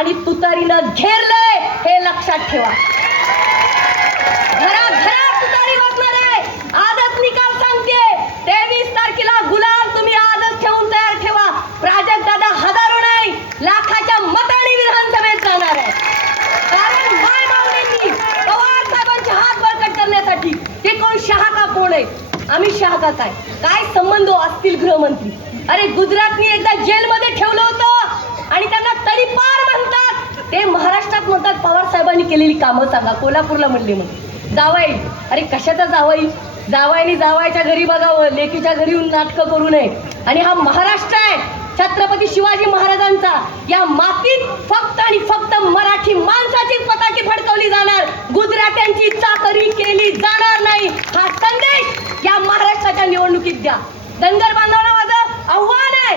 आणि तुतारीनं घेरलंय हे लक्षात ठेवा. घराघरात तुतारी वाजणार आहे. आजच निकाल सांगते 23 तारखेला गुलाल तुम्ही आजच ठेवून तयार ठेवा. प्राजक्त दादा हजारो नाही लाखाच्या मतांनी विधानसभेत जाणार आहे. कारण माय माऊलींनी पवार साहेबांचे हात बळकट करण्यासाठी ते कोण शहा का कोण आहे? आम्ही शहा का काय संबंध असतील गृहमंत्री? अरे गुजरातनी एकदा जेलमध्ये ठेवलं होतं आणि त्यांना तडीपार म्हणतात. ते महाराष्ट्रात म्हणतात पवार साहेबांनी केलेली कामं सांगा. कोल्हापूरला म्हणले म्हणून जावाई. अरे कशाचा जावाई? जावाईनी जावायच्या घरी बघावं, लेकीच्या घरी येऊन नाटकं करू नये. आणि हा महाराष्ट्र आहे छत्रपती शिवाजी महाराजांचा. या मातीत फक्त आणि फक्त मराठी माणसाचीच पताकी फडकवली जाणार, गुजरात्यांची चाकरी केली जाणार नाही. हा संदेश या महाराष्ट्राच्या निवडणुकीत द्या. धनगर बांधवांना माझं आव्हान आहे,